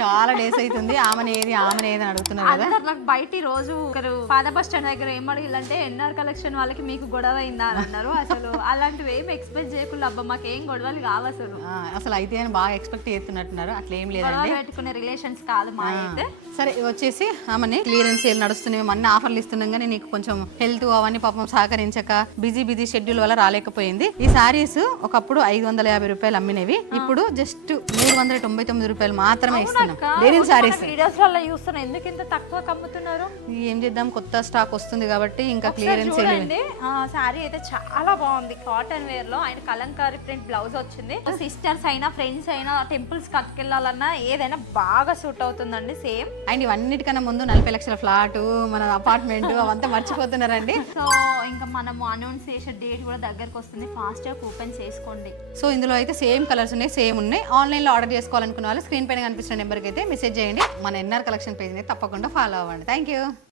చాలా డేస్ అవుతుంది ఆమె ఏది అని అడుగుతున్నారు కదా. నాకు బయట రోజు ఒకరు పాత బస్ స్టాండ్ దగ్గర ఏం అడిగిల్లంటే ఎన్ఆర్ కలెక్షన్ వాళ్ళకి మీకు గొడవ అయిందా అని అన్నారు. అసలు అలాంటివి ఏం ఎక్స్పెక్ట్ చేయకుండా అబ్బా మాకేం గొడవలు కావు అసలు అయితే అని బాగా ఎక్స్పెక్ట్ చేస్తున్నట్టున్నారు. అట్లా ఏం లేదండి, పెట్టుకునే రిలేషన్స్ కాదు మా అయితే. సరే వచ్చేసి ఆమెని క్లియరెన్స్ సేల్ నడుస్తున్నాయి, అన్ని ఆఫర్లు ఇస్తున్నాం కానీ నీకు కొంచెం హెల్త్ అవన్నీ పాపం సహకరించక బిజీ షెడ్యూల్ వల్ల రాలేకపోయింది. ఈ సారీస్ ఒకప్పుడు 550 రూపాయలు అమ్మినవి, ఇప్పుడు జస్ట్ 399 రూపాయలు మాత్రమే ఇస్తున్నాం. డైనింగ్ సారీస్ వీడియోస్ వల్ల చూస్తున్నా, ఎందుకు ఇంత తక్కువ అమ్ముతున్నారు? ఏం చేద్దాం, కొత్త స్టాక్ వస్తుంది కాబట్టి ఇంకా క్లియరెన్స్ చూడండి. సారీ అయితే చాలా బాగుంది, కాటన్ వేర్ లో. అండ్ కలంకారీ ప్రింట్ బ్లౌజ్ వచ్చింది. సిస్టర్స్ అయినా ఫ్రెండ్స్ అయినా టెంపుల్స్ కట్టుకెళ్ళాలన్నా ఏదైనా బాగా సూట్ అవుతుందండి. సేమ్. అండ్ ఇవన్నిటికన్నా ముందు 40 లక్షల ఫ్లాట్, మన అపార్ట్మెంట్ అవంతా మర్చిపోతున్నారండి. సో ఇంకా మనము అనౌన్స్ చేసే డేట్ కూడా దగ్గరకు వస్తుంది, ఫాస్ట్ గా కూపన్ చేసుకోండి. సో ఇందులో అయితే సేమ్ కలర్స్ ఉన్నాయి, సేమ్ ఉన్నాయి. ఆన్లైన్ లో ఆర్డర్ చేసుకోవాలనుకున్న వాళ్ళు స్క్రీన్ పైన కనిపిస్తున్న నెంబర్కి అయితే మెసేజ్ చేయండి. మన ఎన్ఆర్ కలెక్షన్ పేజ్ ని తప్పకుండా ఫాలో అవ్వండి. Thank you.